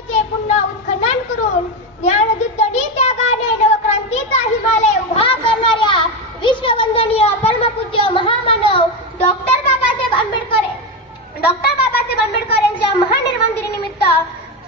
परंपरेचे पुन्हा उत्खनन करून ज्ञानदुतडी त्यागाने नवक्रांतीचा हिमालय उभा करणाऱ्या विश्ववंदनीय परमपूज्य महामानव डॉक्टर बाबासाहेब आंबेडकर डॉक्टर बाबासाहेब आंबेडकर यांच्या महानिर्माण दिनानिमित्त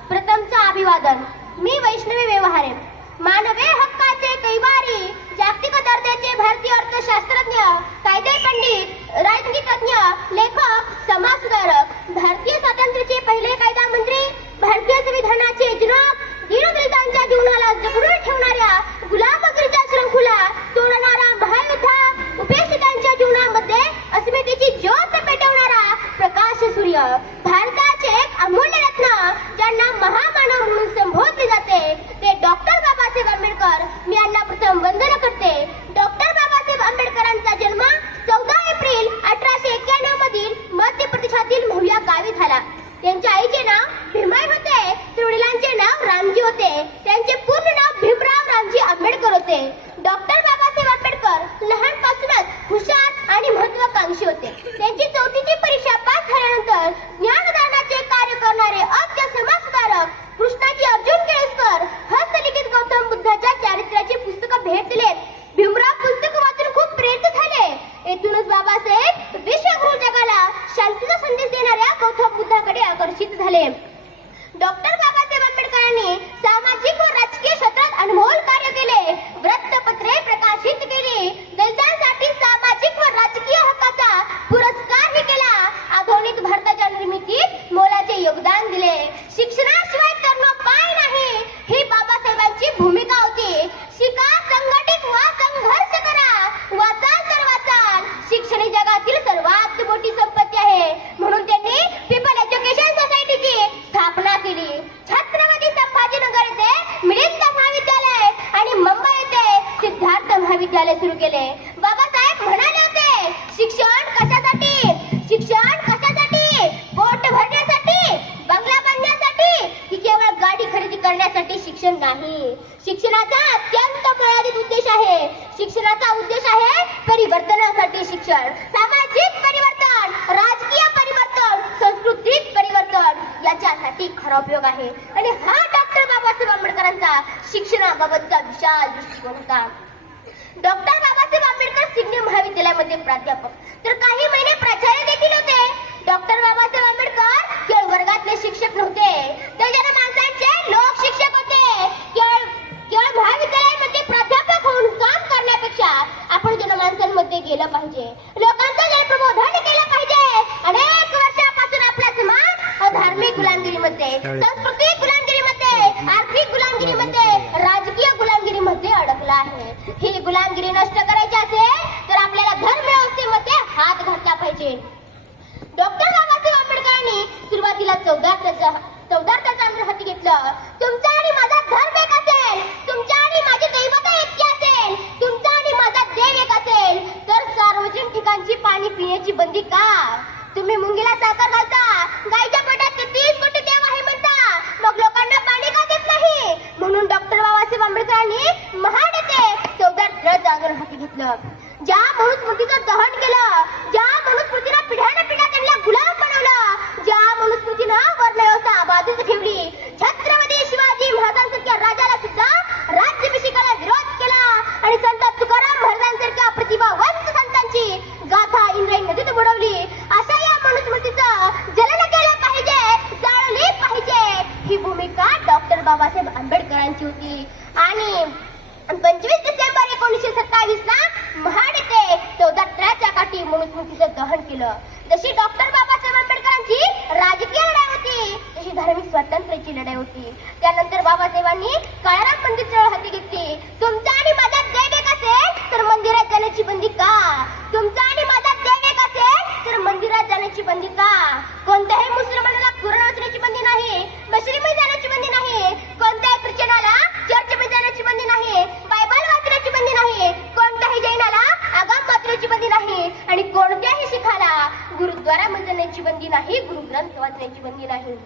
प्रथमचा अभिवादन. मी वैष्णवी व्यवहारे. मानवी हक्काचे कैवारी जागतिक दर्जाचे भारतीय अर्थशास्त्रज्ञ कायदे पंडित राजनीतिज्ञ लेखक समाजसुधारक भारतीय स्वातंत्र्याचे पहिले कायदा मंत्री भारतीय संविधानाचे जनक दीनदलितांच्या जीवनाला जगडून ठेवणाऱ्या गुलामगिरीच्या शृंखला तोडणारा महायोद्धा उपेक्षितांच्या जीवनामध्ये अस्मितेची ज्योत पेटवणारा प्रकाश सूर्य भारताचे एक अमूल्य रत्न ज्यांना महामानव म्हणून संबोधले जाते ते डॉक्टर बाबासाहेब आंबेडकर मी यांना प्रथम वंदन करते डॉक्टर बाबासाहेब आंबेडकरांचा जन्म चौदा एप्रिल अठराशे एक्क्याण्णव मधील मध्य प्रदेशातील मोहल्या गावी झाला त्यांच्या आईचे नाव भीमाई होते तर वडिलांचे नाव रामजी होते त्यांचे पूर्ण नाव भीमराव रामजी आंबेडकर होते डॉक्टर बाबासाहेब आंबेडकर लहानपासूनच हुशार आणि महत्वाकांक्षी होते चौथीची परीक्षा पास झाल्यानंतर उद्देश आहे. शिक्षणाचा उद्देश आहे परिवर्तनासाठी शिक्षण. सामाजिक परिवर्तन राजकीय परिवर्तन सांस्कृतिक परिवर्तन याच्यासाठी खरा उपयोग आहे. आणि हा डॉक्टर बाबासाहेब आंबेडकरांचा शिक्षणाबाबतचा विशाल दृष्टिकोन होता. डॉक्टर बाबासाहेब आंबेडकर सिडनी महाविद्यालयामध्ये प्राध्यापक. तर काही महिने प्राचार्य देखील होते. डॉक्टर बाबासाहेब आंबेडकर केवळ वर्गातले शिक्षक नव्हते. ते जन माणसांचे लोक शिक्षक होते केवळ केवळ महाविद्यालयामध्ये प्राध्यापक होऊन काम करण्यापेक्षा आपण जनमानसांमध्ये गेलं पाहिजे लोकांचं जनप्रबोधन केलं पाहिजे अनेक वर्षापासून आपला समाज हा धार्मिक गुलामगिरीमध्ये सांस्कृतिक गुलामगिरीमध्ये आर्थिक गुलामगिरीमध्ये राजकीय गुलामगिरीमध्ये अडकला आहे ही गुलामगिरी नष्ट करायची असेल तर आपल्याला धर्म व्यवस्थेमध्ये हात घातला पाहिजे डॉक्टर बाबासाहेब आंबेडकरांनी सुरुवातीला चौदार्थाचा चौदार्थाचा आंदोलन हाती घेतलं तुमचा आणि माझा धर्म एक असेल तुमच्या आणि माझे दैवत ऐक्य असेल तुमचा आणि माझा देव एक असेल तर सार्वजनिक ठिकाणची पाणी पिण्याची बंदी का तुम्ही मुंगीला साखर घालता गायच्या पोटात तीस कोटी देव आहे म्हणता मग लोकांना पाणी का देत नाही म्हणून डॉक्टर बाबासाहेब आंबेडकरांनी महान येते चौदार्थाचं आंदोलन हाती घेतलं ज्या मनुस्मृतीचं दहन केलं ज्या मनुस्मृतीला पिढ्यानं पिढ्या त्यांना गुलाम बनवलं ज्या मनुस्मृतीनं वर्णव्यवस्था बाजूला ठेवली छत्रपती शिवाजी महाराजांसारख्या राजाला सुद्धा राज्याभिषेकाला विरोध केला आणि संत तुकाराम महाराजांसारख्या प्रतिभावंत संतांची गाथा इंद्रायणी नदीत बुडवली अशा या मनुस्मृतीचं जलन केलं पाहिजे जाळली पाहिजे ही भूमिका डॉक्टर बाबासाहेब आंबेडकरांची होती आणि पंचवीस डिसेंबर एकोणीसशे सत्तावीस ला महाड येथे चौदात्राच्या काठी मनुस्मृतीचं दहन केलं जशी डॉक्टर बाबासाहेब आंबेडकरांची राजकीय लढाई होती तशी धार्मिक स्वातंत्र्याची लढाई होती त्यानंतर बाबासाहेबांनी काळाराम मंदिर जवळ हाती घेतली. तुमचा आणि माझा देव एक असेल तर मंदिरात जाण्याची बंदी का? तुमचा आणि माझा देव एक असेल तर मंदिरात जाण्याची बंदी का? कोणत्याही मुसलमानाला कुराण वाचण्याची बंदी नाही. मशिदीमध्ये जाण्याची बंदी नाही. कोणत्याही ख्रिश्चनाला चर्चमध्ये जाण्याची बंदी नाही. बायबल वाचण्याची बंदी नाही. कोणत्याही जैनाला आगाम वाचण्याची बंदी नाही. आणि कोणत्याही शिखाला गुरुद्वारा मध्ये जाण्याची बंदी नाही गुरुग्रंथ वाचण्याची बंदी नाही.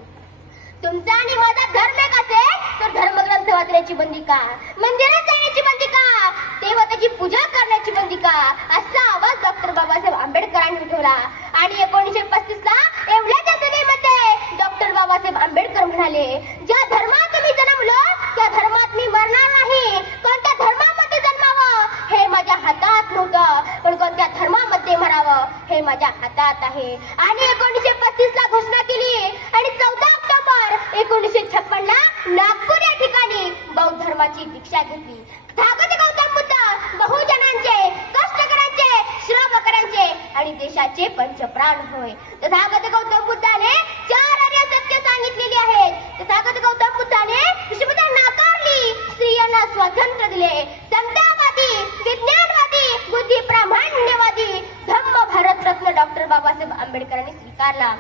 तुमचा आणि माझा धर्म एक असेल तर धर्मग्रंथ वाचण्याची बंदी का? मंदिरात जाण्याची बंदी का? देवताची पूजा करण्याची बंदी का? असा आवाज डॉक्टर बाबासाहेब आंबेडकरांनी उठवला आणि एकोणीसशे पस्तीस ला एवढ्याच सभेमध्ये डॉक्टर बाबासाहेब आंबेडकर म्हणाले ज्या धर्मात मी जन्मलो त्या धर्मात मी मरणार नाही. कोणत्या धर्मामध्ये जन्मावं? हे माझ्या हातात नव्हतं. पण कोणत्या धर्मामध्ये मरावं? हे माझ्या हातात आहे. आणि एकोणीसशे पस्तीस ला घोषणा केली आणि चौदा ऑक्टोबर एकोणीसशे छप्पन ला नागपूर या ठिकाणी बौद्ध धर्माची दीक्षा घेतली तथागत गौतम बुद्ध बहुजनांचे कष्टकऱ्यांचे श्रमकऱ्यांचे आणि देशाचे पंचप्राण होय. तथागत गौतम बुद्धाने चार आर्य सत्य सांगितलेली आहेत. तथागत गौतम बुद्धाने विषमता नाकारली स्त्रियांना स्वातंत्र्य दिले. समतावादी विज्ञानवादी बुद्धी प्रामाण्यवादी धम्म भारतरत्न डॉक्टर बाबासाहेब आंबेडकरांनी स्वीकारला.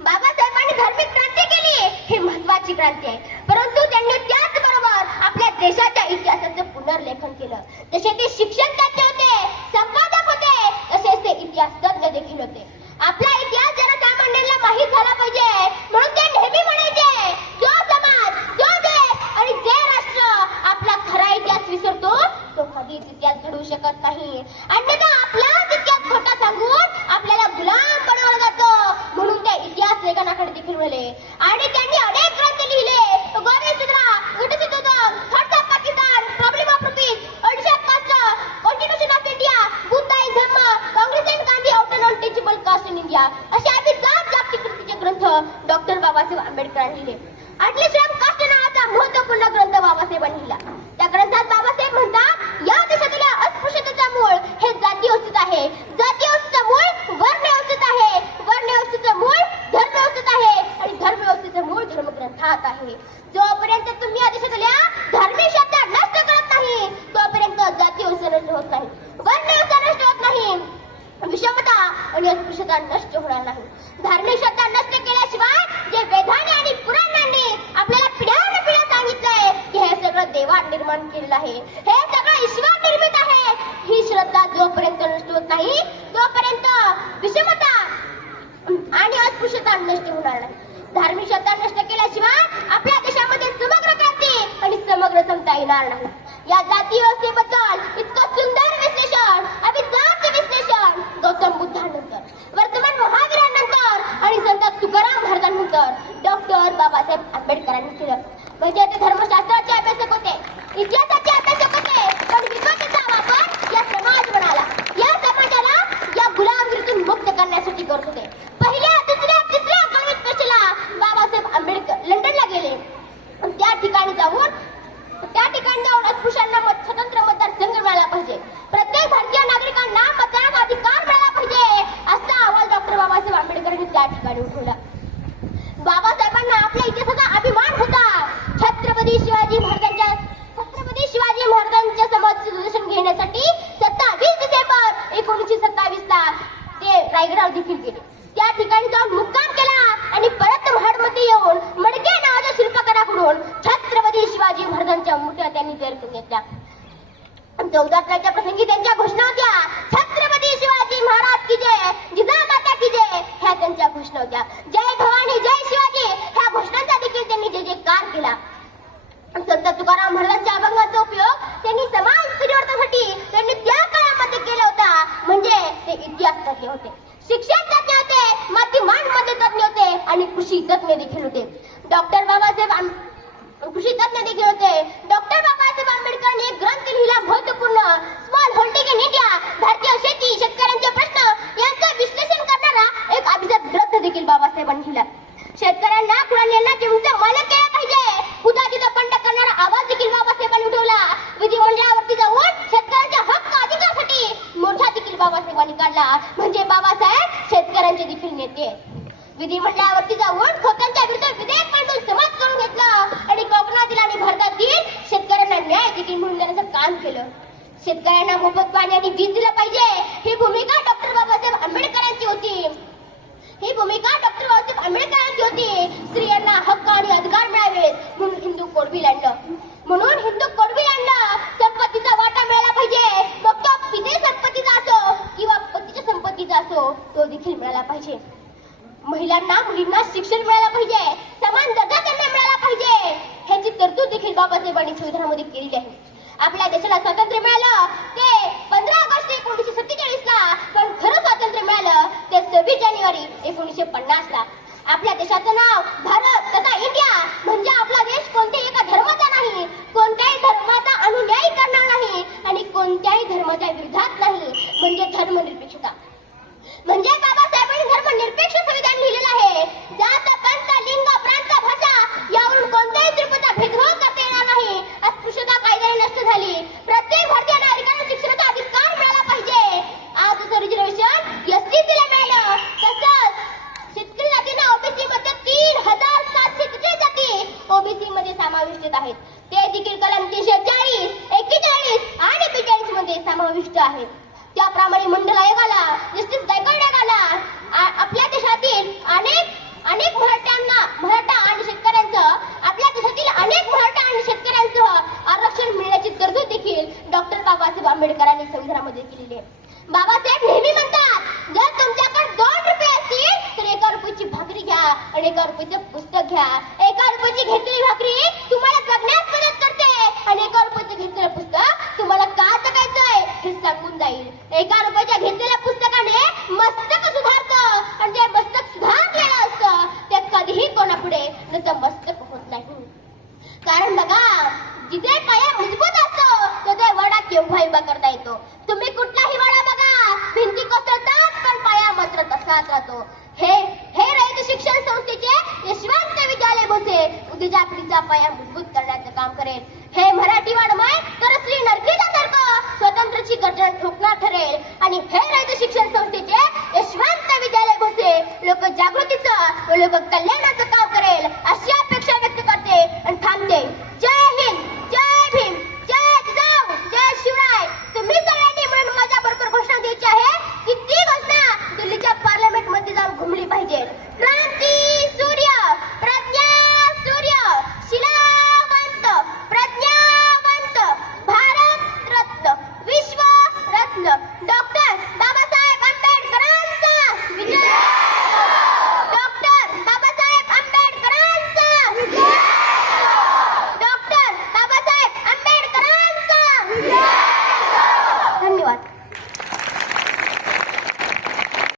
बाबासाहेबांनी धार्मिक क्रांती केली ही महत्वाची क्रांती आहे. परंतु त्यांनी त्या देशाच्या इतिहासाचं पुनर्लेखन केलं. जसे ते शिक्षण तज्ञ होते संपादक होते तसेच ते इतिहास तज्ञ देखील होते. आपला इतिहास जनसामान्यांना माहीत झाला पाहिजे. म्हणून ते नेहमी म्हणायचे जो समाज जो देश आणि जे राष्ट्र आपला खरा इतिहास विसरतो तो कधीच इतिहास घडवू शकत नाही. अन्यथा आपला इतिहास खोटा सांगून आपल्याला गुलाम बनवला जातो म्हणून ते इतिहास लेखनाकडे देखील वळले. आणि त्यांनी अनेक ग्रंथ लिहिले गोवे सुद्रा घटसिद्धोदक third of Pakistan problem of rupees Odisha caste constitution of India बुद्धाई धर्म Congress and Gandhi untouchable caste in India असे अभिजात जागतिक कृतीचे ग्रंथ डॉक्टर बाबासाहेब आंबेडकरांनी लिहिले आटले श्रम कास्ट नावाचा महत्त्वपूर्ण ग्रंथ बाबासाहेबांनी लिहिला त्या ग्रंथात बाबासाहेब म्हणतात या देशातील अस्पृश्यतेचा मूळ हे जाती व्यवस्थित आहे जाती व्यवस्थेचं मूळ वर्ण व्यवस्थित आहे वर्ण व्यवस्थेचं मूळ धर्म व्यवस्थित आहे आणि धर्म व्यवस्थेचं मूळ धर्मग्रंथात आहे जोपर्यंत तुम्ही या देशातल्या धार्मिक शब्द नष्ट करत नाही तोपर्यंत जाती व्यवस्था नष्ट होत नाही वर्ण व्यवस्था नष्ट होत नाही विषमता आणि अस्पृश्यता नष्ट होणार नाही धार्मिक श्रद्धा नष्ट केल्याशिवाय जे वेदाने आणि पुराणांनी आपल्याला पिढ्यान पिढ्या सांगितलंय की हे सगळं देवात निर्माण केलेलं आहे. हे सगळं ईश्वर निर्मित आहे. ही श्रद्धा जोपर्यंत नष्ट होत नाही तोपर्यंत विषमता आणि अस्पृश्यता नष्ट होणार नाही. धार्मिक श्रद्धा नष्ट केल्याशिवाय आपल्या देशामध्ये समग्र क्रांती आणि समग्र समता येणार नाही. या जाती व्यवस्थेबद्दल इतकं सुंदर विश्लेषण अभिजात विश्लेषण गौतम बुद्धानंतर वर्तमान महावीरानंतर आणि संत तुकाराम महाराजांनंतर डॉक्टर बाबासाहेब आंबेडकरांनी केलं म्हणजे ते धर्मशास्त्राचे अभ्यासक होते इतिहासाचे अभ्यासक होते पण विकासाचा वापर या समाज म्हणाला या समाजाला या गुलामगिरीतून मुक्त करण्यासाठी करत होते पहिल्या दुसऱ्या तिसऱ्या कॉलेज पेशला बाबासाहेब आंबेडकर लंडनला गेले आणि त्या ठिकाणी जाऊन त्या ठिकाणी जाऊन अस्पृश्यांना मत स्वतंत्र मतदारसंघ मिळाला पाहिजे प्रत्येक भारतीय नागरिकांना मतदानाचा अधिकार मिळाला पाहिजे असा अहवाल डॉक्टर बाबासाहेब आंबेडकरांनी त्या ठिकाणी उठवला बाबासाहेबांना आपल्या इतिहासाचा अभिमान होता छत्रपती शिवाजी महाराजांच्या छत्रपती शिवाजी महाराजांच्या समाजचे दर्शन घेण्यासाठी सत्तावीस डिसेंबर एकोणीसशे सत्तावीस ला ते रायगडावर देखील गेले त्या ठिकाणी जाऊन मुक्काम केला आणि परत महाडमध्ये येऊन मडके नावाच्या शिल्पकाराकडून छत्रपती शिवाजी महाराजांच्या मुठ्या त्यांनी जर घेतल्या. चौदाच्या प्रसंगी त्यांच्या घोषणा होत्या छत्रपती शिवाजी महाराज की जय जिजामाता की जय ह्या त्यांच्या घोषणा होत्या. जय भवानी जय शिवाजी ह्या घोषणांचा देखील त्यांनी जय जयकार केला. संत तुकाराम महाराजांच्या अभंगाचा उपयोग त्यांनी समाज परिवर्तनासाठी त्यांनी त्या काळामध्ये केला होता. म्हणजे ते इतिहास होते. शिक्षण तज्ञ होते माध्यमांमध्ये तज्ञ होते आणि कृषी तज्ञ देखील होते. डॉक्टर बाबासाहेब कृषी तज्ञ देखील होते. डॉक्टर बाबासाहेब आंबेडकरांनी ग्रंथ लिहिला महत्त्वपूर्ण स्मॉल होल्डिंग इन इंडिया भारतीय शेती शेतकऱ्यांना प्रश्न यांचं विश्लेषण करणारा एक अभिजात ग्रंथ देखील बाबासाहेबांनी लिहिला शेतकऱ्यांना कुणाला तुमचं मालक केलं पाहिजे हुतातीचा बंड करणारा आवाज देखील बाबासाहेबांनी उठवला विधिमंडळावरती जाऊन शेतकऱ्यांच्या हक्क अधिकारासाठी मोर्चा देखील बाबासाहेबांनी काढला म्हणजे बाबासाहेब शेतकऱ्यांचे देखील नेते आहेत. विधिमंडळावरती जाऊन खोक्यांच्या विरुद्ध विधेयक मांडून समाज करून घेतलं आणि कोकणातील आणि भारतातील शेतकऱ्यांना न्याय देखील काम केलं. शेतकऱ्यांना मोफत पाणी आणि वीज दिलं पाहिजे. ही भूमिका डॉक्टर बाबासाहेब आंबेडकरांची होती. ही भूमिका डॉक्टर बाबासाहेब आंबेडकरांची होती. स्त्रियांना हक्क आणि अधिकार मिळावेत म्हणून हिंदू कोड बिल आणलं म्हणून हिंदू कोड बिल आणलं संपत्तीचा वाटा मिळाला पाहिजे. मग तो पिते संपत्तीचा असो किंवा पतीच्या संपत्तीचा असो तो देखील मिळाला पाहिजे. महिलांना मुलींना शिक्षण मिळालं पाहिजे. समान दर्जा त्यांना मिळाला पाहिजे. ह्याची तरतूद देखील बाबासाहेबांनी संविधानामध्ये केलेली आहे. आपल्या देशाला स्वातंत्र्य मिळालं. ते पंधरा ऑगस्ट एकोणीसशे सत्तेचाळीस ला पण खरं स्वातंत्र्य मिळालं ते सव्वीस जानेवारी एकोणीसशे पन्नास ला. आपल्या देशाचं नाव भारत तथा इंडिया म्हणजे आपला देश कोणत्याही एका धर्माचा नाही. कोणत्याही धर्माचा अनुयायी करणार नाही आणि कोणत्याही धर्माच्या विरोधात नाही. म्हणजे धर्मनिरपेक्षता. म्हणजे बाबासाहेबांनी धर्मनिरपेक्ष संविधान लिहिलेलं आहे जात पंथ लिंग प्रांत भाषा यावरून कोणत्याही त्रिपुचा भेदभाव करता येणार नाही अस्पृश्यता कायद्याने नष्ट झाली प्रत्येक भारतीय नागरिकांना शिक्षणाचा अधिकार मिळाला पाहिजे आज जसं रिझर्वेशन एसटीसीला मिळालं तसंच शेतकरी जातींना ओबीसी मध्ये तीन हजार सातशे तिथे जाती ओबीसी मध्ये समाविष्ट आहेत. ते देखील कलम तीनशे चाळीस एक्केचाळीस आणि बेचाळीसमध्ये समाविष्ट आहेत. त्याप्रमाणे मंडल आयोगाला जस्टिस गायकवाड आयोगाला आपल्या देशातील अनेक अनेक मराठ्यांना मराठा आणि शेतकऱ्यांचं आपल्या देशातील अनेक मराठा आणि शेतकऱ्यांसह आरक्षण मिळण्याची तरतूद देखील डॉक्टर बाबासाहेब आंबेडकरांनी संविधानामध्ये केलेली आहे. बाबासाहेब नेहमी म्हणतात जर तुमच्या दोन रुपये असतील तर एका रुपयाची भाकरी घ्या आणि रुपयाचं पुस्तक घ्या. एका रुपयाची घेतलेली भाकरी तुम्हाला जगण्यास मदत करते. आणि एका रुपयाचं घेतलेलं पुस्तक तुम्हाला का जगायचंय हे सांगून जाईल. एका रुपयाच्या घेतलेल्या पुस्तकाने मस्तक सुधारतं. आणि जे मस्तक सुधारलेलं असतं. ते कधीही कोणापुढे नतमस्तक होत नाही. कारण बघा जिथे पाया मजबूत असतो तिथे वडा केव्हा उभा करता येतो. तुम्ही कुठलाही वडा बघा भिंती कोसळतात पण पाया मात्र तसाच राहतो. शिक्षण संस्थेचे यशवंत विद्यालय भोसे उद्याच्या पाया मजबूत करण्याचं काम करेल. हे मराठी वाडमय तर श्री नरकेदासारखं स्वतंत्रची घटना ठोकणार ठरेल. आणि हे राज्य शिक्षण संस्थेचे यशवंत विद्यालय भोसे लोक जागृतीचं व लोक कल्याण